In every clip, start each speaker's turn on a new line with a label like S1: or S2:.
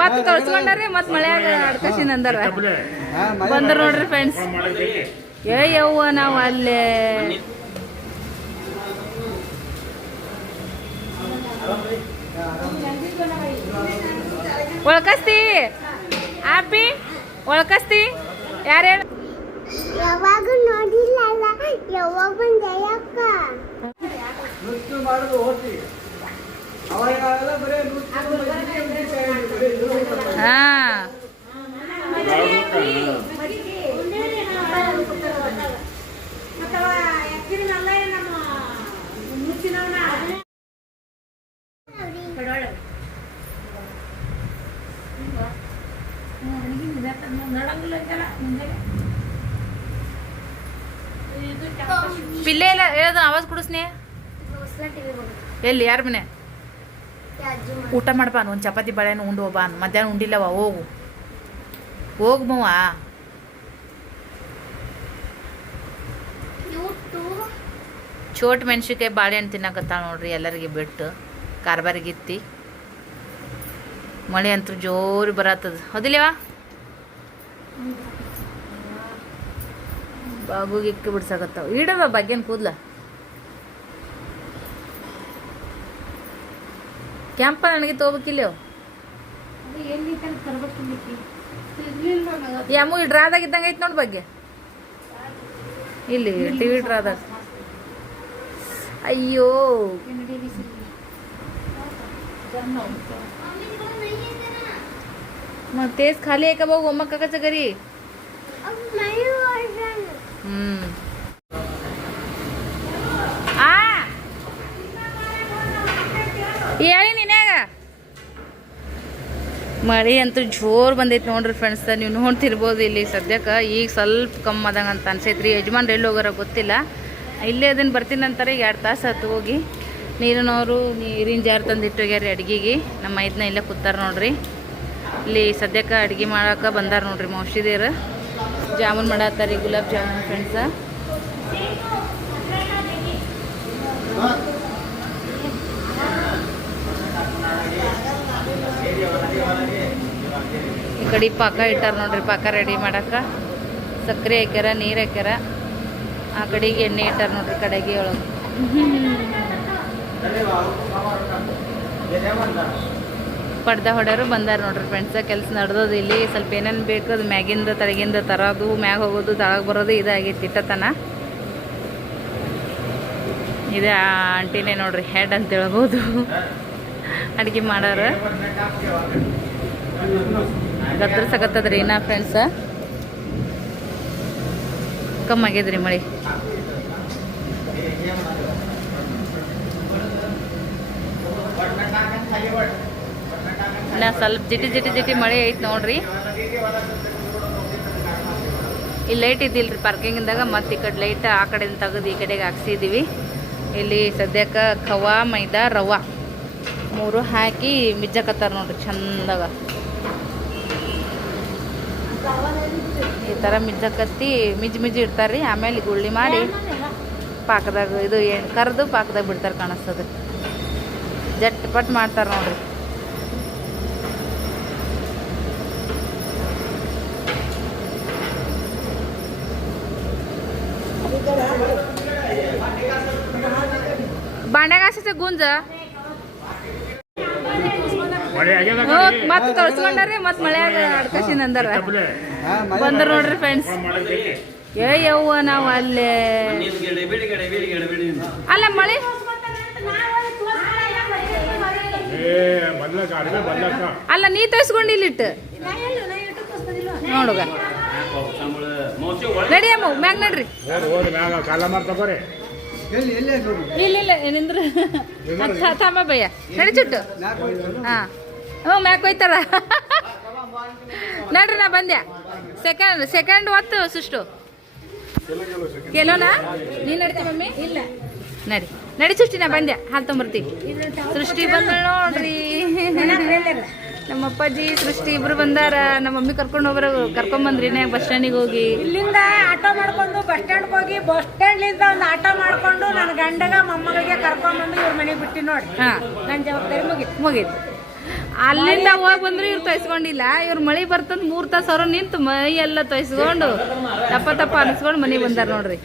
S1: ಮತ್ ತೊಳ್ಸ್ಕೊಂಡಾರಿ ಮತ್ ಮಳ್ಯಾಗ ಅಡ್ಕಸಿನ ಅಂದಾರ. ಬಂದ್ರ ನೋಡ್ರಿ ಫ್ರೆಂಡ್ಸ್ ಏ ಯವ್ವ ನಾವು ಅಲ್ಲೇ ಒಳ್ಕಸ್ತಿ. ಆಪಿ ಒಳಕಸ್ತಿ. ಯಾರು ಹೇಳ?
S2: ಯಾವಾಗ ನೋಡಿಲ್ಲ ಯಾವಾಗ ಬಂದಯ್ಯಕ್ಕ
S1: ಪಿಲ್ಲೆ ಇಲ್ಲ ಹೇಳೋದು ಆವಾಜ್ ಕುಡಿಸ್ನಿ ಎಲ್ಲಿ ಯಾರ ಮನೆ? ಊಟ ಮಾಡಪ್ಪ ಒಂದು ಚಪಾತಿ ಬಾಳೆಹಣ್ಣು ಉಂಡು ಹೋಗ್ಬಾ ಅನ್ ಮಧ್ಯಾಹ್ನ ಉಂಡಿಲ್ಲವ, ಹೋಗು. ಹೋಗು ಮವ್ವ ಚೋಟ್ ಮೆಣಸಿನ್ಕಾಯಿ ಬಾಳೆಹಣ್ಣು ತಿನ್ನಕತ್ತಾಳ ನೋಡ್ರಿ ಎಲ್ಲರಿಗೆ ಬಿಟ್ಟು. ಕಾರ್ಬಾರಿಗಿತ್ತಿ ಮಳೆ ಅಂತೂ ಜೋರು ಬರತ್ತದ. ಹೌದಿಲ್ಲವಾ? ಬಾಗುಗೆ ಇಕ್ಕಿ ಬಿಡ್ಸಕತ್ತಾವ. ಇಡವ ಬಗ್ಗೆನ್ ಕೂದ್ಲ? ಕ್ಯಾಂಪ ನನಗೆ ತಗೋಬೇಕಿಲ್ಲ ಯಮ್ಮು ಈ ಡ್ರಾದಾಗ ಇದ್ದಂಗೆ ಐತಿ ನೋಡಿ ಬಗ್ಗೆ ಇಲ್ಲಿ ಟಿವಿ ಡ್ರಾದಾಗ ಅಯ್ಯೋ मग तेच खाली आहे का भाऊ मग काकाच्या घरी हम्म आ ಹೇಳಿ ನೀನ್ಯಾಗ ಮಳೆ ಅಂತೂ ಜೋರು ಬಂದೈತಿ ನೋಡ್ರಿ ಫ್ರೆಂಡ್ಸ್ ನೀವು ನೋಡ್ತಿರ್ಬೋದು ಇಲ್ಲಿ ಸದ್ಯಕ್ಕೆ ಈಗ ಸ್ವಲ್ಪ ಕಮ್ಮಿ ಆದಂಗೆ ಅಂತ ಅನ್ಸೈತೆ ರೀ ಯಜಮಾನ್ ಎಲ್ಲಿ ಹೋಗೋರ ಗೊತ್ತಿಲ್ಲ. ಇಲ್ಲೇ ಅದನ್ನು ಬರ್ತೀನಿ ಅಂತಾರೆ ಎರಡು ತಾಸು ಹತ್ತು ಹೋಗಿ. ನೀರಿನವರು ನೀರಿನ ಜಾರ್ ತಂದಿಟ್ಟು ಹೋಗ್ಯಾರ ಅಡ್ಗಿಗೆ. ನಮ್ಮ ಐದನ ಇಲ್ಲೇ ಕೂತಾರ ನೋಡ್ರಿ. ಇಲ್ಲಿ ಸದ್ಯಕ್ಕೆ ಅಡುಗೆ ಮಾಡೋಕೆ ಬಂದಾರ ನೋಡ್ರಿ ಮೌಷಿದೇರು ಜಾಮೂನ್ ಮಾಡತ್ತಾರೀ ಗುಲಾಬ್ ಜಾಮೂನ್ ಫ್ರೆಂಡ್ಸ ಈ ಕಡೆ ಪಾಕ ಇಟ್ಟಾರ ನೋಡ್ರಿ, ಪಾಕ ರೆಡಿ ಮಾಡಕ್ಕ ಸಕ್ಕರೆ ಹಾಕ್ಯಾರ, ನೀರು ಹಾಕ್ಯಾರ. ಆ ಕಡೆಗೆ ಎಣ್ಣೆ ಇಟ್ಟಾರ ನೋಡ್ರಿ ಕಡೆಗೆ ಒಳಗೆ. ಪಡ್ದ ಹೊಡೆಯರು ಬಂದಾರ ನೋಡ್ರಿ ಫ್ರೆಂಡ್ಸ ಕೆಲಸ ನಡೆದೋದು ಇಲ್ಲಿ, ಸ್ವಲ್ಪ ಏನೇನು ಬೇಕು ಅದು ಮ್ಯಾಗಿಂದ ತಳಗಿಂದ ತರೋದು, ಮ್ಯಾಗ ಹೋಗೋದು, ತಳಗೆ ಬರೋದು ಇದಾಗೈತಿ ಇಟ್ಟತನ. ಇದೇ ಆಂಟಿನೇ ನೋಡ್ರಿ ಹೆಡ್ ಅಂತ ಹೇಳ್ಬೋದು. ಅಡುಗೆ ಮಾಡಾರ. ಗದ್ರಸಕತ್ತದ್ರಿ ಇನ್ನ ಫ್ರೆಂಡ್ಸ ಕಮ್ಮಾಗ್ಯದ್ರಿ ಮಳೆ. ಇನ್ನ ಸ್ವಲ್ಪ ಜಿಟಿ ಜಿಟಿ ಜಿಟಿ ಮಳೆ ಐತೆ ನೋಡ್ರಿ. ಇಲ್ಲಿ ಲೈಟ್ ಇದ್ದಿಲ್ರಿ ಪಾರ್ಕಿಂಗಿಂದಾಗ ಮತ್ತೆ ಈ ಕಡೆ ಲೈಟ್ ಆ ಕಡೆಯಿಂದ ತೆಗೆದು ಈ ಕಡೆಗೆ ಹಾಕ್ಸಿದೀವಿ. ಇಲ್ಲಿ ಸದ್ಯಕ್ಕೆ ಖವಾ ಮೈದಾ ರವಾ ಮೂರು ಹಾಕಿ ಮಿಜ್ಜಕತ್ತಾರ ನೋಡ್ರಿ, ಚಂದಾಗ. ಈ ಥರ ಮಿಜ್ಜಕತ್ತಿ ಮಿಜ್ ಮಿಜ್ ಇಡ್ತಾರೆ ರೀ ಆಮೇಲೆ ಗುಳ್ಳಿ ಮಾಡಿ ಪಾಕದಾಗ ಇದು ಏನು ಕರೆದು ಪಾಕದಾಗ ಬಿಡ್ತಾರೆ ಕಾಣಿಸ್ತದೆ ಜಟ್ ಪಟ್ ಮಾಡ್ತಾರೆ ನೋಡ್ರಿ
S3: ಬಾಂಡೆಗಾಸ ಗುಂಜ
S1: ಹೋಗ್ ಮತ್ ತೊಳ್ಸ್ಕೊಂಡಾರಿ ಮತ್ ಮಳ್ಯಾಗ ಅಡ್ಕಸಿನ ಅಂದಾರ. ಬಂದ್ರ ನೋಡ್ರಿ ಫ್ರೆಂಡ್ಸ್ ಏ ಯವ್ವ ನಾವ್ ಅಲ್ಲೇ. ಅಲ್ಲ ಮಳೆ? ಅಲ್ಲ ನೀ ತೋರಿಸ್ಕೊಂಡು ಇಲ್ಲಿಟ್ಟು ನೋಡುಗ. ನಡಿ ಅಮ್ಮ ಮ್ಯಾಗ ನಡ್ರಿ. ಇಲ್ಲ ಇಲ್ಲ ಏನಿಂದ್ರ. ತಮ್ಮ ಭಯ್ಯ ನಡಿ ಚುಟ್ಟು. ಹಾ. ಹ್ಞೂ ಮ್ಯಾಕ್ ಹೋಯ್ತಾರ ನೋಡ್ರಿ ನಾ ಬಂದೆ. ಸೆಕೆಂಡ್ ಸೆಕೆಂಡ್ ಒತ್ತು ಸುಷ್ಟು ಕೆಲೋನಾ? ನೀನ್ ನಡಿತಿ ಮಮ್ಮಿ? ಇಲ್ಲ. ನಡಿ. ನಡಿ ಸೃಷ್ಟಿ ನಾ ಬಂದೆ. ಹಾಲು ತೊಂಬರ್ತೀವಿ ಸೃಷ್ಟಿ ಬಂದ ನೋಡ್ರಿ. ನಮ್ಮ ಅಪ್ಪಾಜಿ ಸೃಷ್ಟಿ ಇಬ್ರು ಬಂದಾರ. ನಮ್ಮ ಮಮ್ಮಿ ಕರ್ಕೊಂಡು ಹೋಗ್ರ ಕರ್ಕೊಂಡ್ ಬಂದ್ರಿ ಬಸ್ ಸ್ಟ್ಯಾಂಡಿಗೆ ಹೋಗಿ?
S4: ಇಲ್ಲಿಂದ ಆಟೋ ಮಾಡ್ಕೊಂಡು ಬಸ್ ಸ್ಟ್ಯಾಂಡ್ ಹೋಗಿ ಬಸ್ ಸ್ಟ್ಯಾಂಡ್ಲಿಂದ ಒಂದು ಆಟೋ ಮಾಡ್ಕೊಂಡು ನನ್ನ ಗಂಡಗ ಮೊಮ್ಮಗಳಿಗೆ ಕರ್ಕೊಂಡ್ ಬಂದು ಇವ್ರ ಮನೆಗೆ ಬಿಟ್ಟಿ ನೋಡಿ
S1: ಹಾ.
S4: ನನ್ನ ಜವಾಬ್ದಾರಿ ಮುಗಿತು.
S1: ಮುಗೀತು. ಅಲ್ಲಿಂದ ಹೋಗಿ ಬಂದ್ರೆ ಇವ್ರು ತೊಯ್ಸ್ಕೊಂಡಿಲ್ಲ. ಇವ್ರು ಮಳಿ ಬರ್ತಂದ್ ಮೂರ್ ತಾಸ ಅವ್ರು ನಿಂತು ಮೈ ಎಲ್ಲ ತೊಯ್ಸ್ಕೊಂಡು ತಪ್ಪ ತಪ್ಪ ಅನ್ಸ್ಕೊಂಡು ಮನೆ ಬಂದಾರ ನೋಡ್ರಿ.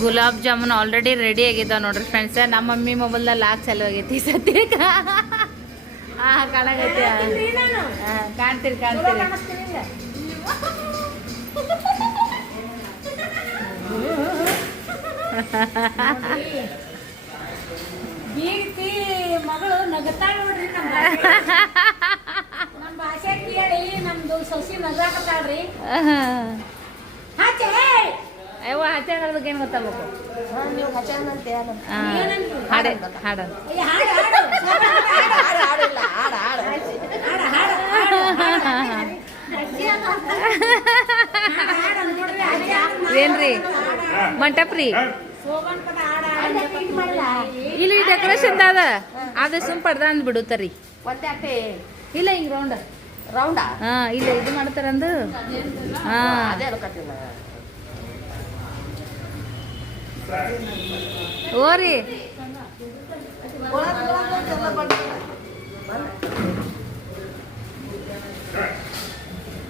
S1: ಗುಲಾಬ್ ಜಾಮೂನ್ ಆಲ್ರೆಡಿ ರೆಡಿ ಆಗಿದ್ದ ನೋಡ್ರಿ ಫ್ರೆಂಡ್ಸ್ ನಮ್ಮ ಮಮ್ಮಿ ಮೊಬೈಲ್ದಾಗ ಲಾಕ್ ಚಾಲು ಆಗೈತಿ ಸದ್ಯಕ್ಕ ಹಾ ಕಾಣಾಗೈತಿ ಕಾಣ್ತೀರಿ ಕಾಣ್ತೀರಿ.
S4: ಬೀಗ್ತಿ ಮಗಳು ನಗತಾಳ ನೋಡ್ರಿ ನಮ್ಮ ನಮ್ಮ ಭಾಷೆ ಕೇಳಿ ನಮ್ದು ಸೊಸಿ ನಗಾಕತ್ತಾಳ್ರಿ
S1: ಅಯ್ಯವ್ವ ಹಚ್ಚ ಹೇಳೋದಕ್ಕೆ ಏನು ಗೊತ್ತಾಗಬೇಕು? ಹಾಡ ಹಾಡ
S4: ಏ, ಹಾಡು, ಹಾಡು. ಹಾಡು ನೋಡ್ರಿ, ಹಾಗೆ ಹಾಡು.
S1: ಏನ್ರಿ?
S4: ಹಾಡು ಹಾಡು.
S1: ಇಲ್ಲಿ ಡೆಕೋರೇಷನ್ ಅದ. ಅದು ಸುಮ್ ಪಡ್ದ ಅಂದ್ ಬಿಡುತ್ತಾರಿ. ಇಲ್ಲ ಹಿಂಗ್ ರೌಂಡ್
S5: ರೌಂಡಾ
S1: ಹಾ ಇಲ್ಲ ಇದು ಮಾಡ್ತಾರಂದು. ಹಾ. ಓರಿ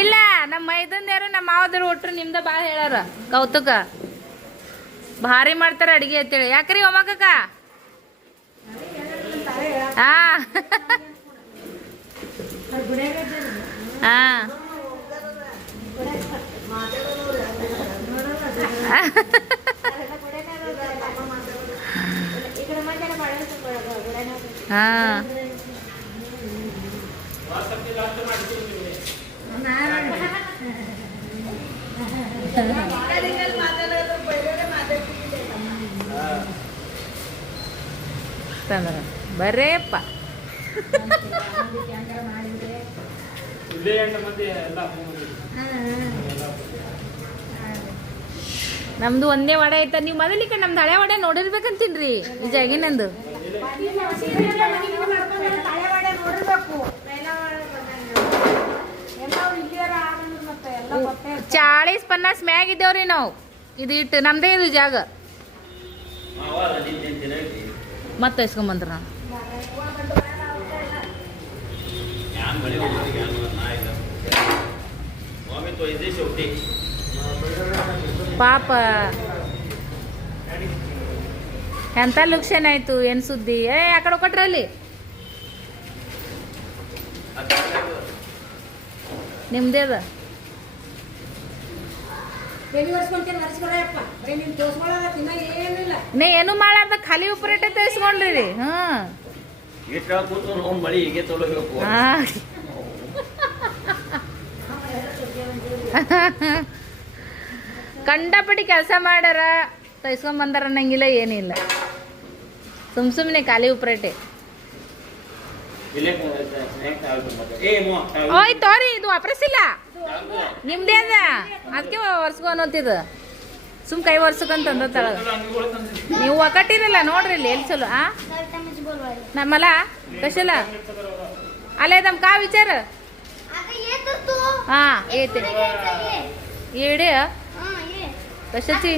S1: ಇಲ್ಲ,
S4: ನಮ್ಮ
S1: ಯಾರು, ನಮ್ಮ ಮಾವದ್ರು ಒಟ್ರು ನಿಮ್ದ ಭಾಳ ಹೇಳಾರ ಕೌತುಕ, ಭಾರಿ ಮಾಡ್ತಾರ ಅಡಿಗೆ ಅಂತೇಳಿ. ಯಾಕ್ರಿ ಒಮ್ಮಕ್ಕ ಹಾ ಹಾ ತಂದ್ರ ಬರೇಪ್ಪ. ನಮ್ದು ಒಂದೇ ವಡೆ ಐತ. ನೀವು ಮೊದಲಿಗೆ ನಮ್ದು ಹಳೆ ವಡೆ ನೋಡಿರ್ಬೇಕಂತೀನ್ರಿ. ಈ ಜಾಗಿನಂದು
S4: ತಳೆವಾಡೆ ನೋಡಿರ್ಬೇಕು ಎಲ್ಲರೂ ಇಲ್ಲಿಯರ ಆಗಂದ್ರೆ ಮತ್ತೆ ಎಲ್ಲ ಗೊತ್ತೇ ಇರ್ತದೆ.
S1: ಚಾಳೀಸ್ ಪನ್ನಾಸ್ ಮ್ಯಾಗ ಇದ್ದೇವ್ರಿ ನಾವು. ಇದು ಇಟ್ಟು ನಮ್ದೇ ಇದು ಜಾಗ. ಮತ್ತೆ ಇಸ್ಕೊಂಬಂದ್ರ ನಾವು ಪಾಪ. ಎಂತ ಲುಕ್ಷನ್ ಆಯ್ತು ಏನ್ ಸುದ್ದಿ? ಏ ಆ ಕಡೆ ಕೊಟ್ರಲ್ಲಿ.
S4: ತಿನ್ನ ಅದ
S1: ನೀ ಏನು ಮಾಡಾರ್ದ? ಖಾಲಿ ಉಪ್ರೇಟೆ ತೋರಿಸ್ಕೊಂಡ್ರಿ ಹಾಂ. ಕಂಡಪಟ್ಟಿ ಕೆಲಸ ಮಾಡ್ಯಾರ ತೈಸ್ಕೊಂಡ್ ಬಂದಾರ ಅನ್ನಂಗಿಲ್ಲ ಏನಿಲ್ಲ. ಸುಮ್ ಸುಮ್ಮನೆ ಖಾಲಿ ಉಪ್ರೇಟೆ
S6: ಇಲ್ಲೇ ಸ್ನೇಕ್ ಆಗ್ಬೇಕು ಮತ್ತೆ ಏ ಮೋ
S1: ಓಯ್ ತೋರಿ, ಇದು ವಾಪರಿಸಿಲ್ಲ. ನಿಮ್ದೇ ಅದ? ಅದಕ್ಕೆ ಒರ್ಸ್ಕೊ ಅನ್ನೋತಿದ್. ಸುಮ್ ಕೈ ಒರ್ಸಕಂತಂದ ತಳ ನೀವು ಒಕ್ಕಟ್ಟಿರಲ್ಲ ನೋಡ್ರಿ ಇಲ್ಲಿ, ಎಲ್ಲಿ ಚಲೋ, ಆ? ನಮ್ಮಲ್ಲ ಕಶಲ. ಅಲ್ಲೇ ತಮ್ಮ ಕಾ
S2: ವಿಚಾರ? ಹಾ, ಏತೆ. ಏಡಿ ಕಶಚಿ.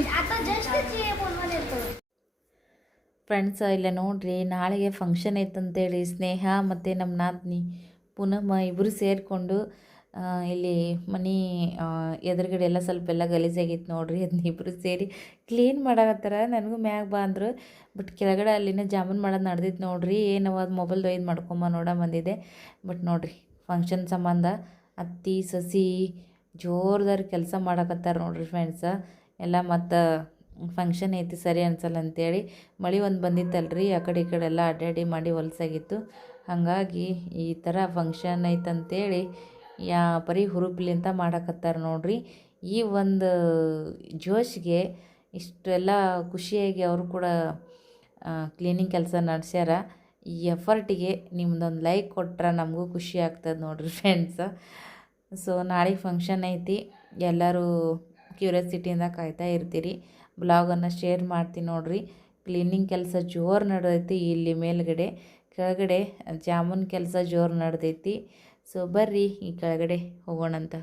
S1: ಫ್ರೆಂಡ್ಸ್ ಇಲ್ಲ ನೋಡ್ರಿ, ನಾಳೆಗೆ ಫಂಕ್ಷನ್ ಐತಂತೇಳಿ ಸ್ನೇಹ ಮತ್ತು ನಮ್ಮ ನಾದಿನಿ ಪೂನಮ್ ಇಬ್ಬರು ಸೇರಿಕೊಂಡು ಇಲ್ಲಿ ಮನೆ ಎದುರುಗಡೆ ಎಲ್ಲ ಸ್ವಲ್ಪ ಎಲ್ಲ ಗಲೀಜಾಗಿತ್ತು ನೋಡ್ರಿ ಅದನ್ನ ಇಬ್ಬರು ಸೇರಿ ಕ್ಲೀನ್ ಮಾಡಾಕತ್ತಾರ. ನನಗೂ ಮ್ಯಾಗ ಬಾ ಅಂದರು ಬಟ್ ಕೆಳಗಡೆ ಅಲ್ಲಿನ ಜಾಮೂನ್ ಮಾಡೋದು ನಡೆದಿತ್ತು ನೋಡ್ರಿ ಏನವ ಅದು ಮೊಬೈಲ್ ಒಯ್ದು ಮಾಡ್ಕೊಂಬ ನೋಡ ಬಂದಿದೆ ಬಟ್ ನೋಡ್ರಿ ಫಂಕ್ಷನ್ ಸಂಬಂಧ ಅತ್ತಿ, ಸಸಿ ಜೋರ್ದಾರ ಕೆಲಸ ಮಾಡಕತ್ತಾರ ನೋಡ್ರಿ ಫ್ರೆಂಡ್ಸ ಎಲ್ಲ ಮತ್ತು ಫಂಕ್ಷನ್ ಐತಿ ಸರಿ ಅನ್ಸಲ್ಲ ಅಂತೇಳಿ ಮಳೆ ಒಂದು ಬಂದಿತ್ತಲ್ರಿ, ಆ ಕಡೆ ಈ ಕಡೆ ಎಲ್ಲ ಅಡ್ಡಾಡಿ ಮಾಡಿ ಹೊಲಸಾಗಿತ್ತು. ಹಾಗಾಗಿ ಈ ಥರ ಫಂಕ್ಷನ್ ಐತಂತೇಳಿ ಯಾ ಬರೀ ಹುರುಪ್ಲಿಂತ ಮಾಡಕತ್ತಾರೆ ನೋಡ್ರಿ. ಈ ಒಂದು ಜೋಶ್ಗೆ ಇಷ್ಟೆಲ್ಲ ಖುಷಿಯಾಗಿ ಅವರು ಕೂಡ ಕ್ಲೀನಿಂಗ್ ಕೆಲಸ ನಡೆಸ್ಯಾರ. ಈ ಎಫರ್ಟಿಗೆ ನಿಮ್ದೊಂದು ಲೈಕ್ ಕೊಟ್ರೆ ನಮಗೂ ಖುಷಿ ಆಗ್ತದೆ ನೋಡ್ರಿ ಫ್ರೆಂಡ್ಸ ಸೊ ನಾಳೆ ಫಂಕ್ಷನ್ ಐತಿ, ಎಲ್ಲರೂ ಕ್ಯೂರಿಯಾಸಿಟಿಯಿಂದ ಕಾಯ್ತಾ ಇರ್ತೀರಿ. ಬ್ಲಾಗನ್ನು ಶೇರ್ ಮಾಡ್ತೀನಿ ನೋಡಿರಿ. ಕ್ಲೀನಿಂಗ್ ಕೆಲಸ ಜೋರು ನಡೆದೈತಿ. ಇಲ್ಲಿ ಮೇಲ್ಗಡೆ, ಕೆಳಗಡೆ ಜಾಮೂನ್ ಕೆಲಸ ಜೋರು ನಡೆದೈತಿ. ಸೊ ಬರ್ರಿ ಈ ಕೆಳಗಡೆ ಹೋಗೋಣಂತ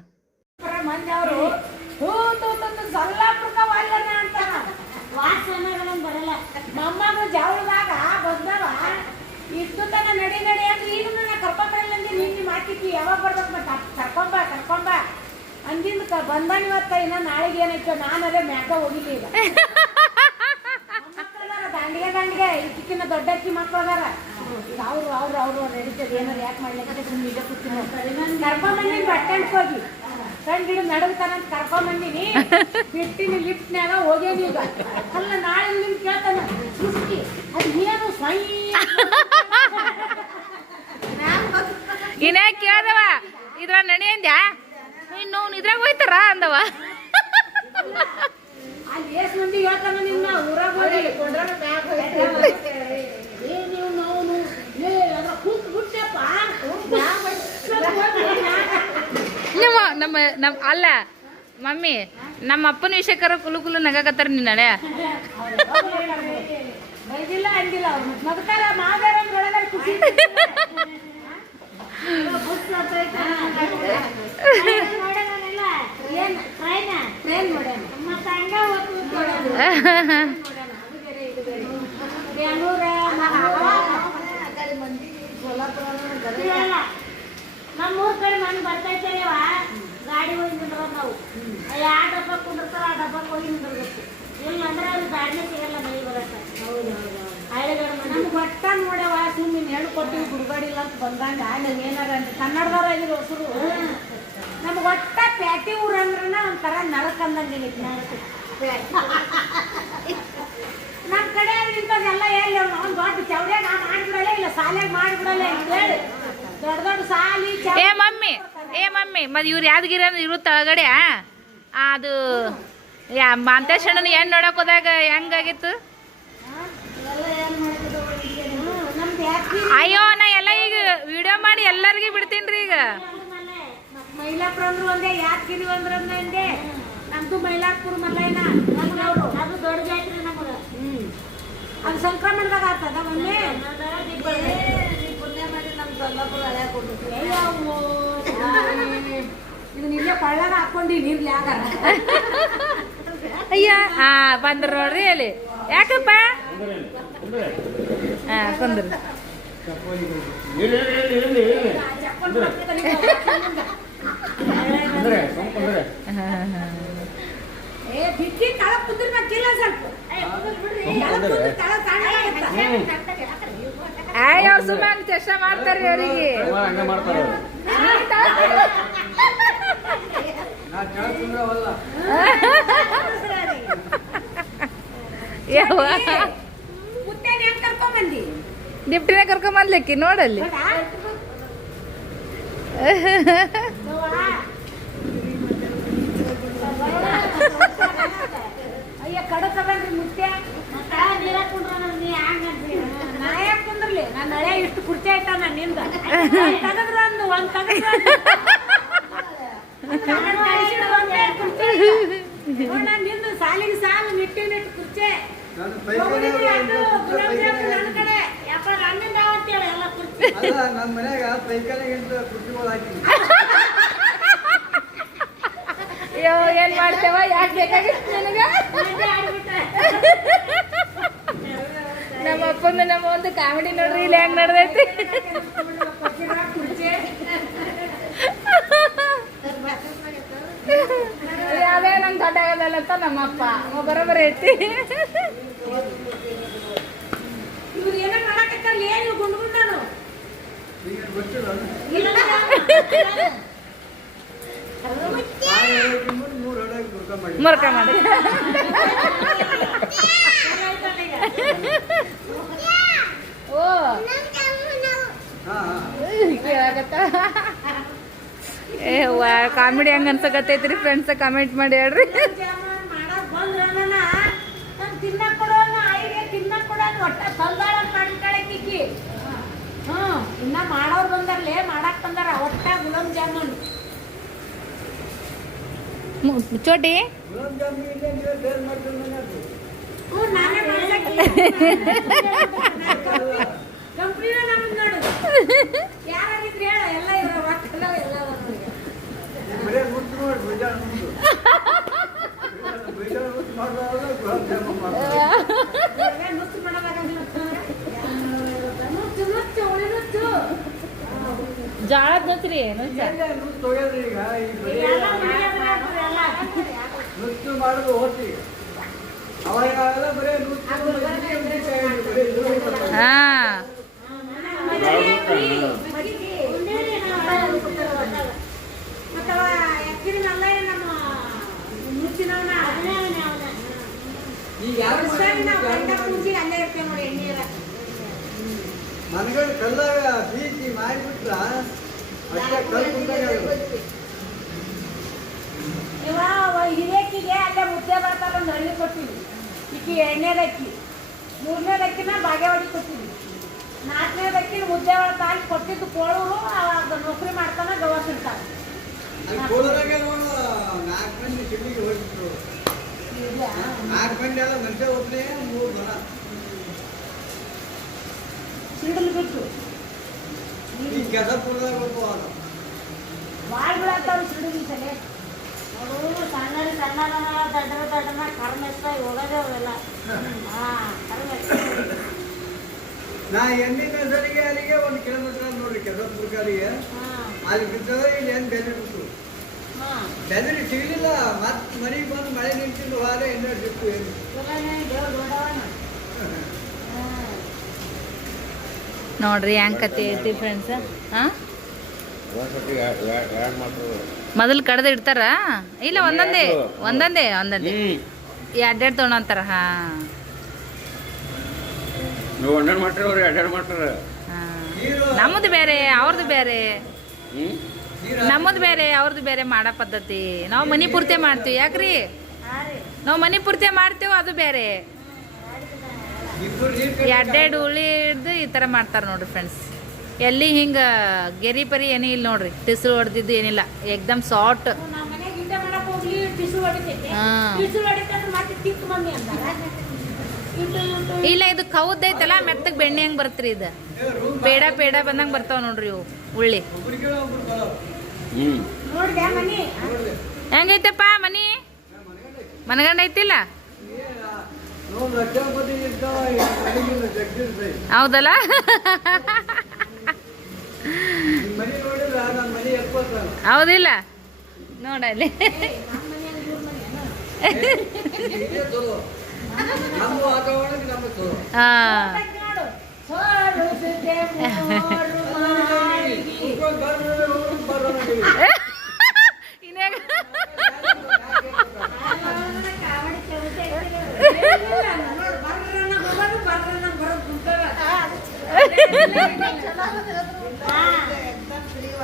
S4: ಕರ್ಕೊಂಬ ಕರ್ಕೊಂಬ ಅಂದಿಂದ ಬಂದಾನ ಇವತ್ತ ಇನ್ನ ನಾಳೆಗೆ ಏನೈತೋ ನಾನು ಅದೇ ಮ್ಯಾಗ ಹೋಗಿಲ್ಲ ಈಗ. ದಾಂಡಿಗೆ ದಾಂಡಿಗೆ. ಇದಕ್ಕಿನ್ನ ದೊಡ್ಡ ಅಕ್ಕಿ ಮಕ್ಕಳು ಅದಾರ. ಈಗ ಅವ್ರು ಅವ್ರು ಅವ್ರು ನಡೀತದೆ, ಏನಾರು ಯಾಕೆ ಮಾಡ್ಲಿಕ್ಕೆ ಸುಮ್ಮನೆ ಈಗ ಕೂತೀನಿ ಕರ್ಕೊಂಬಂದಿನಿ ಬಟ್ಟೆ ಹೋಗಿ. ಕಂಡು ಹಿಡಿದು ನಡಗ್ತಾನಂತ ಕರ್ಕೊಂಬಂದಿನಿ ಬಿಟ್ಟಿನಿ ಲಿಫ್ಟ್ನ್ಯಾಗ ಹೋಗೇನಿ ಈಗ. ಅಲ್ಲ, ನಾಳೆ ನಿಮ್ ಕೇಳ್ತಾನ, ಸೃಷ್ಟಿ, ಅದು ಏನು ಸ್ವೈ
S1: ಇನ್ಯಾಕೆ ಕೇಳ್ದವ. ಇದ್ರ ನಡಿ ಇನ್ನು ಇದ್ರಾಗ ಹೋಯ್ತಾರ ಅಂದವ?
S4: ನೀವು ನಾವು
S1: ನಿಮ್ಮ ನಮ್ಮ ನಮ್ಮ ಅಲ್ಲ ಮಮ್ಮಿ ನಮ್ಮ ಅಪ್ಪನ ವಿಷಯಕ್ಕರ ಕುಲು ಕುಲು ನಗಾಕತ್ತಾರ
S4: ನಿನ್ನಡೆ ಖುಷಿ
S2: ನಮ್ಮೂರ್ ಕಡೆ ಮನೆ ಬರ್ತೈತೇವ ಗಾಡಿ ಹೋಗಿ ನಿಂದ್ರೋದು ನಾವು. ಯಾವ ಡಬ್ಬ ಕುಂದಿರ್ತಾರ ಆ ಡಬ್ಬಕ್ಕೆ ಹೋಗಿ ನಿಂದಿರ್ಬೇಕು ಇಲ್ಲ ಅಂದ್ರೆ ಅವ್ರಿಗೆ ಗಾಡಿನೇ ಸಿಗಲ್ಲ ಮನೆ ಬರತ್ತೆ ಹಳ್ಳಿಗಡೆ ಮನೆ.
S4: ನಮ್ಗೆ ಒಟ್ಟ ನೋಡ್ಯಾವ ಸುಮ್ಮನೆ ಹೇಳ್ಕೊಟ್ಟಿವಿ ಗುಡ್ಗಾಡಿಲ್ಲ ಅಂತ ಬಂದಂಗ ನೀವು ಏನಾರ ಅಂತ. ಕನ್ನಡದವ್ರ ಆಗಿರೋ ಹೆಸರು. ನಮ್ಗೆ ಒಟ್ಟ ಪ್ಯಾಟಿ ಊರು ಅಂದ್ರನ ಒಂಥರ ನರಕ ನಮ್ಮ ಕಡೆ ಇಂಥದ್ದೆಲ್ಲ ಎಲ್ಲಿ ಅವ್ನು? ದೊಡ್ಡ ಚೌಡ್ಯಾಗ ಮಾಡಿಬಿಡಲ್ಲ ಇಲ್ಲ, ಸಾಲ್ಯಾಗ ಮಾಡಿಬಿಡಲ್ಲ ಅಂತೇಳಿ ದೊಡ್ಡ ದೊಡ್ಡ ಸಾಲಿ
S1: ಏ ಮಮ್ಮಿ ಏ ಮಮ್ಮಿ, ಮತ್ತೆ ಇವ್ರು ಯಾದಗಿರಿ ಅಂದ್ರೆ ಇರು ತಳಗಡೆ ಅದು, ಯಾ, ಮಾಂತೇಶಣ್ಣನ ಏನು ನೋಡಕ್ ಹೋದಾಗ ಹೆಂಗಾಗಿತ್ತು? ಅಯ್ಯೋ, ನಾ ಎಲ್ಲ ಈಗ ವಿಡಿಯೋ ಮಾಡಿ ಎಲ್ಲರಿಗೂ ಬಿಡ್ತೀನಿ ರೀ ಈಗ.
S4: ಮೈಲಾಪುರ ಅಂದ್ರೆ ಒಂದೇ ಯಾದಗಿರಿ ಅಂದ್ರು ಒಂದೇ ನಮ್ದು ಮೈಲಾಪುರ ಮಲ್ಲಯ್ಯನ.
S2: ಅದು ದೊಡ್ಡ ಜಾತ್ರೆ ನಮಗೆ
S4: ಹ್ಮ್. ಅದು ಸಂಕ್ರಮಣದಾಗ ಆಗ್ತದ ಮೊನ್ನೆ. ಇದನ್ನ ಇಲ್ಲೇ ಕೊಳ್ಳಾಗ ಹಾಕೊಂಡಿ ನೀರ್ಲಿ ಆಗಾರ
S1: ಅಯ್ಯ ಹಾ ಬಂದ್ರು ನೋಡ್ರಿ ಅಲ್ಲಿ. ಯಾಕಪ್ಪ? ಹಾ ಕುಂದ್ರಿ
S4: ಏ ಬಿಕ್ಕಿ ತಳ ಕುಂದ್ರ.
S1: ಆಯ್ ಅವ್ರು ಸುಮ್ಮನೆ ಚೇಷ್ಟ ಮಾಡ್ತಾರ್ರಿ ಅವ್ರಿಗೆ
S3: ಹಂಗೆ ಮಾಡ್ತಾರೆ
S1: ಯಾವ ಕರ್ಕೊಂಬಂದ್ಲಿಕ್ಕಿ ನೋಡಲ್ಲಿ?
S4: ಅಯ್ಯ ಕಡ ತಗೊಂಡ್ರಿ ಮುತ್ತೆ
S2: ನೀರ ಕುಂಡ್ರ ನೀ ಹಂಗ
S4: ನಾ ಯಾಕೆ ಕುಂದ್ರಲಿ? ನನ್ನ ಹಳೆ ಇಷ್ಟು ಕುರ್ಚಿ ಆಯ್ತಾ ನಾನು ನಿಂದ? ತಗದ್ರ ಅಂದು ಒಂದ್ ತಗದ್ರ ನಾನು ನಿಂದು ಸಾಲಿಗೆ ಸಾಲು ನಿಟ್ಟಿ ನಿಟ್ಟು ಕುರ್ಚಿ. ನನ್ನ ಕಡೆ.
S2: ಯಾಕಂದ್ರೆ ನನ್ನಿಂದ ಅಂತೇಳಿ
S1: ಏನ್ ಮಾಡ್ತೇವ? ಯಾಕೆ ಬೇಕಾಗಿತ್ತು ನಮ್ಮ ಅಪ್ಪಂದು ನಮ್ಮ ಒಂದು ಕಾಮಿಡಿ ನೋಡ್ರಿ ಇಲ್ಲಿ ಹೆಂಗ್ ನಡ್ದೈತಿ?
S4: ಯಾವ್ದೇ ನನ್
S1: ದೊಡ್ಡ ಆಗದಲ್ಲ ಅಂತ ನಮ್ಮಪ್ಪ. ಬರೋಬರ ಐತಿ.
S4: ಏನೋ ಮಾಡಕತ್ತಾರಲ್ಲ ಏನು ಗುಂಡು
S1: ಮುರ್ಕ ಮಾಡಿ. ಏ ಕಾಮಿಡಿ ಹಂಗ ಅನ್ಸಕತ್ತೈತ್ರಿ ಫ್ರೆಂಡ್ಸ್ ಕಾಮೆಂಟ್ ಮಾಡಿ ಹೇಳ್ರಿ.
S4: ಇನ್ನ ಮಾಡೋರ್ ಬಂದಾರ್ಲೆ, ಮಾಡಕ್ ಬಂದಾರ ಒಟ್ಟ ಗುಲಾಬ್ ಜಾಮೂನ್.
S1: ಚೋಟಿ
S4: ನೋತ್ರಿ
S1: ಜಾಳದ ನಚ್ರಿ ನುಚ್ಚ
S7: ಮಾಡುದು ಹೋತಿ ಅವಾಗಲ್ಲ ಬರೇ ನೃತ್ಯ.
S1: ಹಾ.
S7: ಕಲ್ಲಾಗ ಬೀಸಿ ಮಾಡಿಬಿಟ್ರ ಅಷ್ಟೇ ಕಲ್ಲು
S4: ಇವ ಹಿರೇಕಿಗೆ ಅಲ್ಲೇ ಮುದ್ದೆ ಬರ್ತಾರ ಒಂದು ಹಳ್ಳಿ ಕೊಟ್ಟಿವಿ. ಈಕಿ ಎಣ್ಣೆದಕ್ಕಿ ಮೂರನೇದಕ್ಕಿನ ಬಾಗೇವಾಡಿ ಕೊಟ್ಟಿವಿ. ನಾಲ್ಕನೇದಕ್ಕಿನ ಮುದ್ದೆ ಬರ್ತಾ ಅಲ್ಲಿ ಕೊಟ್ಟಿದ್ದು ಕೋಳೂರು ಅವಾಗ ನೌಕರಿ ಮಾಡ್ತಾನ ಗವಾಸ್ ಇರ್ತಾನೆ ಸಿಡಿಲು ಬಿಟ್ಟು. ಭಾಳ ಬೀಳತ್ತಾವ ಸಿಡಿಲು ಸಲ.
S2: ನೋಡು ಸಣ್ಣ ಸಣ್ಣ ದಡ್ಡ ದೊಡ್ಡನ ಕರ್ಮ ಎಷ್ಟ ಹೋಗೋದೇ ಅವೆಲ್ಲ ಹಾ ಕರ್ಮ
S7: ನಾ ಎಂದಿನ ಸರಿಗೆ ಅಲ್ಲಿಗೆ ಒಂದು ಕಿಲೋಮೀಟರ್ ನೋಡ್ರಿ ಕೆಸಪುರಕ್ಕೆ ಅಲ್ಲಿಗೆ
S2: ಹಾ.
S7: ಅಲ್ಲಿ ಬಿದ್ದದ ಇಲ್ಲಿ ಏನು ಬಿಟ್ಟು
S2: ಹಾ.
S7: ಬೆದರಿ ಸಿಗಲಿಲ್ಲ ಮತ್ತೆ ಮನೆಗೆ ಬಂದು ಮಳೆ ನಿಂತಿದ್ದು ವಾರೆ ಇನ್ನೂ ಸಿಕ್ತು ಏನು?
S1: ನೋಡ್ರಿ ಹೆಂಗ್ ಕತೆ ಐತಿ ಫ್ರೆಂಡ್ಸ್ ಹಾ? ಮೊದಲು ಕಡ್ದ ಇಡ್ತಾರ? ಇಲ್ಲ ಒಂದೊಂದೇ ಒಂದೊಂದೇ ಒಂದೊಂದೇ. ಎರಡೆರಡು ತೊಗೊಂಡಂತಾರ ಹಾ.
S3: ನೀವು ಒಂದೆರಡು ಮಾಡ್ರಿ ಅವ್ರು ಎರಡೆರಡು ಮಾಡ್ತಾರೆ?
S1: ನಮ್ಮದು ಬೇರೆ ಅವ್ರದ್ದು ಬೇರೆ. ನಮ್ಮದು ಬೇರೆ ಅವ್ರದ್ದು ಬೇರೆ ಮಾಡೋ ಪದ್ಧತಿ. ನಾವು ಮನಿ ಪೂರ್ತಿ ಮಾಡ್ತೀವಿ ಯಾಕ್ರಿ? ನಾವು ಮನಿ ಪೂರ್ತಿ ಮಾಡ್ತೀವಿ ಅದು ಬೇರೆ. ಎರಡೆರಡು ಹುಳಿ ಹಿಡ್ದು ಈ ಥರ ಮಾಡ್ತಾರೆ ನೋಡ್ರಿ ಫ್ರೆಂಡ್ಸ್ ಎಲ್ಲಿ ಹಿಂಗೆ ಗೆರಿ ಪರಿ ಏನೂ ಇಲ್ಲ ನೋಡ್ರಿ ಟಿಸು ಹೊಡೆದಿದ್ದು ಏನಿಲ್ಲ ಎಕ್ದಮ್ ಸಾಫ್ಟ್ ಇಲ್ಲ ಇದು ಕೌದೈತಲ್ಲ ಮೆತ್ತಗೆ ಬೆಣ್ಣೆ ಹೆಂಗೆ ಬರ್ತ್ರಿ ಇದು? ಪೇಡ ಪೇಡ ಬಂದಂಗೆ ಬರ್ತಾವ ನೋಡ್ರಿ ಇವು ಉಳ್ಳಿ. ಹೆಂಗೈತಪ್ಪ ಮನಿ? ಮನಗಂಡ ಐತಿಲ್ಲ? ಹೌದಲ್ಲ? ಹೌದಿಲ್ಲ. ನೋಡಲ್ಲಿ ಹಾ
S4: ನೋಡು ಸೋರುತ್ತಿದ್ದೆ ಮೋರು ಮಾಳಿಗೆ.
S7: ಕುತ್ಕೊಂಡು ಬರ್ರಿ, ಹೋಗಿ ಬರೋಣ ಹೇಳಿ.
S1: ಇನ್ಯಾಗ
S2: ಕಾವಡಿ ಚೌತಿ
S4: ಏನಿಲ್ಲ, ನೋಡು, ಬರ್ರನ್ನ ಹೋಗೋದು, ಬರ್ರನ್ನ ಬರೋದು ಕುಂತಾರ.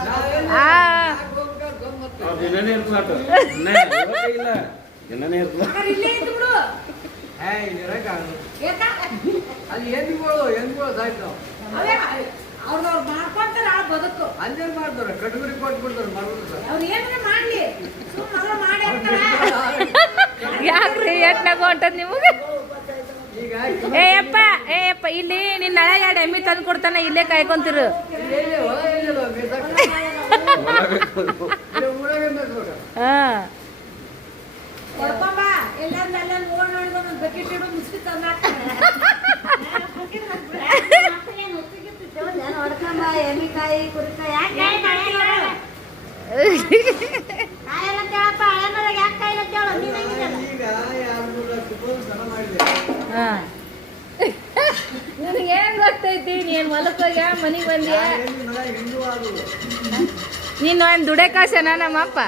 S7: ನಾವೆಲ್ಲ
S1: ಆ
S7: ಯಾಕ್ ಹೋಗ್ಬೇಕು ಗಮ್ಮತ್ತು.
S3: ಅವ್ರು ದಿನನೇ ಇರ್ತಲಾಟ ಇಲ್ಲ ದಿನನೇ ಇರ್ತಲ
S4: ಹಾಗಾದ್ರೆ ಇಲ್ಲೇ ಇದ್ದು ಬಿಡು
S7: ಏ, ಇಲ್ಲಿ ಇರಕ್ಕಾಗಲ್ಲ.
S4: ಯಾಕ
S7: ಅಲ್ಲಿ ಹೆಣ್ಗಳು ಹೆಣ್ಗಳು ಸಾಯ್ತಾವ
S4: ಅವೇ ಅವ್ರವ್ರು ಮಾಡ್ಕೊಂತಾರ ಆ ಬದುಕು
S7: ಅಲ್ಲೇನ್ ಮಾಡ್ತಾರೆ ಕಟಗರಿ ಕೊಟ್ಬಿಡ್ತಾರೆ ಮರಳು
S4: ಅವ್ರು ಏನಾರ ಮಾಡ್ಲಿ ಸುಮ್ಮ ಮಗಳ ಮಾಡಿ ಅಂತಾರ
S1: ಯಾಕ್ರಿ ಎಟ್ ನಗು ಹೊಂಟದ್ ನಿಮಗೆ
S7: ಈಗ
S1: ಏ ಯಪ್ಪ ಏ ಯಪ್ಪ ಇಲ್ಲಿ ನಿನ್ನ ನಳ ಎರಡು ಎಮ್ಮಿ ತಂದು ಕೊಡ್ತಾನೆ ಇಲ್ಲೇ ಕಾಯ್ಕೊಂತಿರು
S7: ಎಲ್ಲಿ ಹೊಲ ಎಲ್ಲಿಲ್ಲ ಮೇಯ್ಸಕ್ಕೆ? ಇಲ್ಲಿ ಊರಾಗೆ ಮೇಯ್ಸ್ಬೇಕು.
S1: ಹಾ
S4: ಕೊಡ್ಕೊಂಬ ಎಲ್ಲಂದ ಅಲ್ಲಂದ ಓಡ್ ನೋಡಿದ ಒಂದು ಬಕೆಟ್ ಇಡು ಮುಸ್ಕಿ ತಂದಾಕ್ತಾರೆ
S2: ಹೊಡ್ಕೊಂಬ ಎಮ್ಮಿಕಾಯಿ ಕುರಿಕಾಯಿ ಯಾಕೆ ಕಾಯಿ ಕಾಯಲ್ಲ ಕೇಳಪ್ಪ ಹಳೆಮದಾಗ ಯಾಕೆ ಕಾಯಿಲ್ಲ ಕೇಳು ನೀವ್ ಹೆಂಗಿದೆ
S1: ಹಾಂ ನಿನಗೆ ಏನು ಗೊತ್ತೈತಿ? ನೀನು ಹೊಲಕ್ಕೆ ಹೋಗ್ಯ ಮನೆಗೆ ಬಂದ್ಯಾ?
S7: ಎಲ್ಲಿ ಮಗ ದುಡೆ ಕಾಸನ
S1: ನೀನು ನಮ್ಮಪ್ಪ?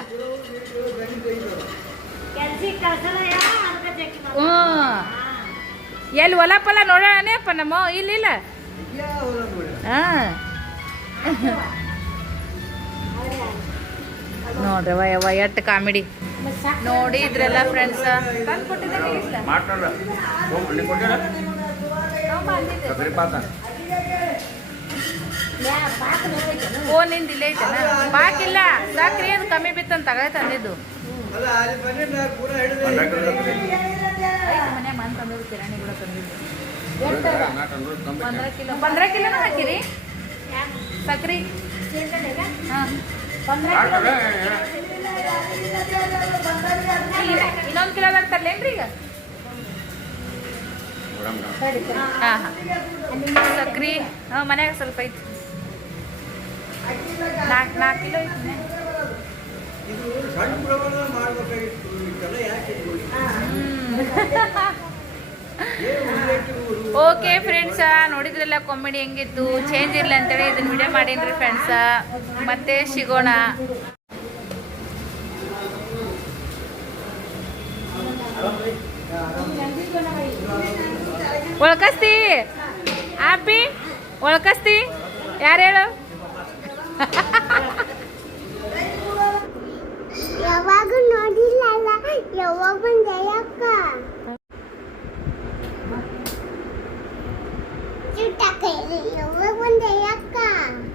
S1: ಹ್ಞೂ. ಎಲ್ಲಿ ಹೊಲ ಪಲ ನೋಡೋಣಪ್ಪ ನಮ್ಮ?
S7: ಇಲ್ಲಿಲ್ಲ
S1: ಹಾಂ. ನೋಡ್ರಿ ವ ಯವ್ವ ಎಷ್ಟು ಕಾಮಿಡಿ. ನೋಡಿ ಇದ್ರೆಲ್ಲ ಫ್ರೆಂಡ್ಸ್ ಓ ನಿಂದು ಇಲ್ಲೇ ಐತನ ಬಾಕಿಲ್ಲ ಸಾಕ್ರಿ ಅದು ಕಮ್ಮಿ ಬಿತ್ತಂತ ತಗೋ ತಂದಿದ್ದು. ಮನೆ ಮನ್ ತಂದಿದ್ದು ಕಿರಾಣಿ ಕೂಡ ತಂದಿದ್ದು.
S3: ಕಮ್ಮಿ
S1: ಪಂದ್ರ ಕಿಲೋ. ಪಂದ್ರ ಕಿಲೋನ ಹಾಕಿರಿ. ಸಕ್ರಿ. ಹಾಂ. ಇನ್ನೊಂದು ಕಿಲೋದಾಗ ತರ್ಲೇನ್ರಿ ಈಗ? ಹಾಂ ಹಾಂ. ಸಕ್ರಿ. ಹಾಂ ಮನ್ಯಾಗ ಸ್ವಲ್ಪ ಐತಿ. ನಾಲ್ಕು ನಾಲ್ಕು ಕಿಲೋ ಐತಿ. ಮನ್ಯಾಗ.
S7: ಇದು ಸಣ್ಣ ಪ್ರಮಾಣ ಮಾಡ್ಬೇಕಾಗಿತ್ತು ಇದೆಲ್ಲ ಯಾಕೆ ಇಟ್ಕೊಳ್ಳಿ? ಏನು
S1: ಓಕೆ ಫ್ರೆಂಡ್ಸ ನೋಡಿದ್ರಲ್ಲ ಕಾಮಿಡಿ ಹೆಂಗಿತ್ತು? ಚೇಂಜ್ ಇರಲಿ ಅಂತೇಳಿ ಇದನ್ನ ವಿಡಿಯೋ ಮಾಡಿನ್ರಿ ಫ್ರೆಂಡ್ಸ ಮತ್ತೆ ಸಿಗೋಣ. ಒಳಕಸ್ತಿ. ಆಪಿ ಒಳಕಸ್ತಿ. ಯಾರು ಹೇಳು?
S8: ಯಾವಾಗ ನೋಡಿಲ್ಲ ಯಾವಾಗ ಬಂದೆ ಅಕ್ಕ? ಯಾವಾಗ ಬಂದೆ ಅಕ್ಕ?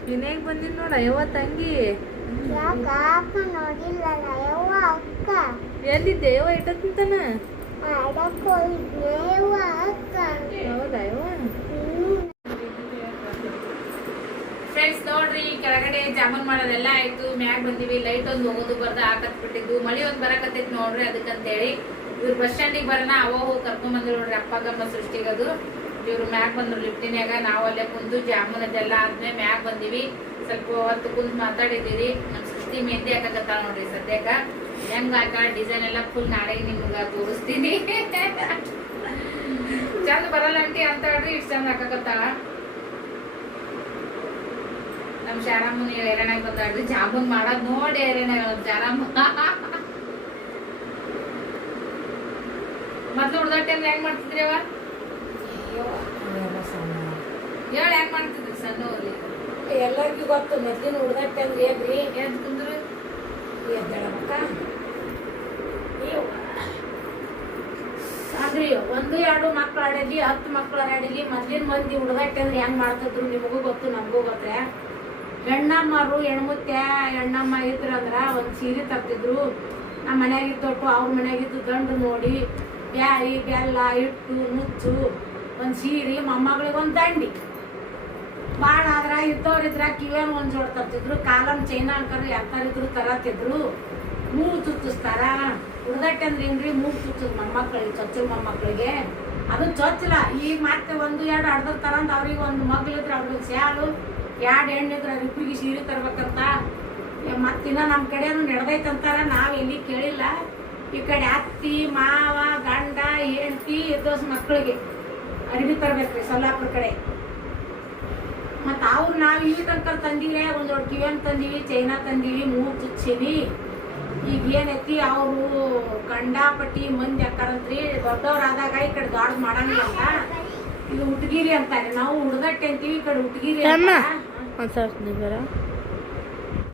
S1: ಇನ್ನೇಗ್ ಬಂದಿದ್ ನೋಡ ಯವ್ವ ತಂಗಿ?
S8: ಯಾಕ ಅಕ್ಕ ನೋಡಿಲ್ಲಲ್ಲ ಯಾವ ಅಕ್ಕ?
S1: ಎಲ್ಲಿದ್ದೆ? ಯವ್ವ ಇಟ್ಟಂತಾನ
S8: ಆಡಕ್ ಹೋಗಿದ್ನೆ ಯಾವ ಅಕ್ಕ?
S1: ಹೌದಾ ಯವ್ವ
S8: ಹ್ಮ್
S1: ಫ್ರೆಂಡ್ಸ್ ನೋಡ್ರಿ ಕೆಳಗಡೆ ಜಾಮೂನ್ ಮಾಡೋದೆಲ್ಲ ಆಯ್ತು. ಮ್ಯಾಗ್ ಬಂದಿವಿ ಲೈಟ್ ಒಂದು ಹೋಗೋದು, ಬರ್ದ ಹಾಕತ್ ಬಿಟ್ಟಿದ್ದು ಮಳಿ ಒಂದ್ ಬರಕತ್ತೈತಿ ನೋಡ್ರಿ ಅದಕ್ಕಂತೇಳಿ. ಇವ್ರು ಬಸ್ ಸ್ಟ್ಯಾಂಡಿಗೆ ಬರೋಣ ಅವ ಹೋಗಿ ಕರ್ಕೊಂಡ್ ಬಂದ್ರು ನೋಡ್ರಿ ಅಪ್ಪ ಗಮ್ಮ ಸೃಷ್ಟಿಗದು. ಇವ್ರು ಮ್ಯಾಗ್ ಬಂದ್ರು ಲಿಫ್ಟಿನ್ಯಾಗ, ನಾವು ಅಲ್ಲೇ ಕುಂತು ಜಾಮೂನ್ ಅದೆಲ್ಲ ಆದ್ಮೇಲೆ ಮ್ಯಾಗ್ ಬಂದಿವಿ. ಸ್ವಲ್ಪ ಹೊತ್ತು ಕುಂದು ಮಾತಾಡಿದ್ದೀರಿ. ನಮ್ ಸೃಷ್ಟಿ ಮೆಹಂದಿ ಹಾಕಕತ್ತ ನೋಡ್ರಿ ಸದ್ಯಕ್ಕ. ಹೆಂಗ್ ಹಾಕ ಡಿಸೈನ್ ಎಲ್ಲ ಫುಲ್ ನಾಳೆ ನಿಮ್ಗ ತೋರಿಸ್ತೀನಿ. ಚಂದ ಬರಲ್ಲ ಅಂತ ಹೇಳ್ರಿ, ಇಷ್ಟು ಚಂದ ಹಾಕಕತ್ತಾಳ. ನಮ್ ಶಾರಮ್ಮನ ಏರಣಾಗ ಬಂದಾಡ್ರಿ ಜಾಮೂನ್ ಮಾಡೋದ್ ನೋಡಿ ಏರಣಾಗ ಶಾರಮ್ಮ ಮೊದ್ಲು ಉಳ್ದಟ್ಟೆ ಅಂದ್ರೆ ಹೆಂಗ್ ಮಾಡ್ತಿದ್ರಿ ಅವ ಹೇಳ ಹೆಂಗ್ ಮಾಡ್ತಿದ್ರಿ ಸಣ್ಣ
S4: ಎಲ್ಲರಿಗೂ ಗೊತ್ತು ಮೊದ್ಲಿನ ಉಳ್ದಟ್ಟೆ ಅಂದ್ರೆ ಏನ್ರಿ?
S1: ಎದ್ ಕುಂದ್ರು
S4: ಎದ್ದೇಳಕ್ಕ. ಅದ್ರಿ ಒಂದು ಎರಡು ಮಕ್ಳು ಆಡಲಿ ಹತ್ತು ಮಕ್ಳು ಆಡಲಿ ಮೊದ್ಲಿನ ಮಂದಿ ಉಳ್ದಟ್ಟೆ ಅಂದ್ರೆ ಹೆಂಗ್ ಮಾಡ್ತಿದ್ರು ನಿಮಗೂ ಗೊತ್ತು ನಮಗೂ ಗೊತ್ತೆ? ಹೆಣ್ಣಮ್ಮರು ಹೆಣ್ಮುತ್ಯ ಹೆಣ್ಣಮ್ಮ ಇದ್ರಂದ್ರ ಒಂದು ಸೀರೆ ತರ್ತಿದ್ರು. ನಮ್ಮ ಮನೆಯಾಗ ತೊಟ್ಟು ಅವ್ರ ಮನೆಯಾಗಿದ್ದು ದಂಡು ನೋಡಿ, ಬ್ಯಾಳಿ, ಬೆಲ್ಲ, ಹಿಟ್ಟು, ನುಚ್ಚು, ಒಂದು ಸೀರೆ, ಮೊಮ್ಮಗಳಿಗೆ ಒಂದ್ ದಂಡಿ. ಭಾಳ ಆದ್ರ ಇದ್ದವ್ರಿದ್ರ ಕಿವಿಯನ್ ಒಂದು ಜೋಡ್ ತರ್ತಿದ್ರು. ಕಾಲಂ ಚೈನಾ ಅಂಕರ್ ಯಾರ್ತಾರಿದ್ರು ತರತಿದ್ರು. ಮೂಗು ಚುಚ್ಚಿಸ್ತಾರ. ಹುಡ್ದಟ್ಟೆ ಅಂದ್ರೆ ಏನ್ರಿ ಮೂಗು ಚುಚ್ಚದ್ ಮೊಮ್ಮಕ್ಕಳಿಗೆ ಚೊಚ್ಚಲ ಮೊಮ್ಮಕ್ಕಳಿಗೆ ಅದು ಚೊಚ್ಚಲ ಈಗ ಮತ್ತೆ ಒಂದು, ಎರಡು ಅರ್ಧರ್ ಅಂತ ಅವ್ರಿಗೆ ಒಂದು ಮಗ್ಳಿದ್ರೆ ಅವ್ರಿಗೆ ಸ್ಯಾಲು. ಎರಡು ಹೆಣ್ಣಿದ್ರೆ ಅವ್ರಿಬ್ರಿಗೆ ಸೀರೆ ತರ್ಬೇಕಂತ? ಮತ್ತಿನ್ನ ನಮ್ಮ ಕಡೆನು ನಡೆದೈತಂತಾರ ನಾವು ಎಲ್ಲಿ ಕೇಳಿಲ್ಲ. ಈ ಕಡೆ ಅತ್ತಿ, ಮಾವ, ಗಂಡ, ಹೆಂಡತಿ ಇದ್ದೋಸ್ ಮಕ್ಕಳಿಗೆ ಅರಿವಿ ತರ್ಬೇಕ್ರಿ ಸೊಲ್ಲಾಪುರ ಕಡೆ. ಮತ್ತು ಅವ್ರು ನಾವು ಇಲ್ಲಿ ತನಕ ತಂದಿವಿ ಒಂದು ದೊಡ್ಡ ಕಿವಿಯನ್ನು ತಂದಿವಿ, ಚೈನಾ ತಂದಿವಿ, ಮೂರು ಚುಚ್ಚಿವಿ ಈಗ ಏನೈತಿ, ಅವರು ಗಂಡಾಪಟ್ಟಿ ಮಂದಿ ಅಕ್ಕಾರಂತ್ರಿ ದೊಡ್ಡವ್ರಾದಾಗ ಈ ಕಡೆ ದೊಡ್ಡ ಮಾಡಂಗಿಲ್ಲ ಇದು ಹುಟ್ಗಿರಿ ಅಂತಾರೆ. ನಾವು ಹುಡುಗಟ್ಟೆ ಅಂತೀವಿ ಈ ಕಡೆ ಹುಟ್ಗಿರಿ ಅಂತ.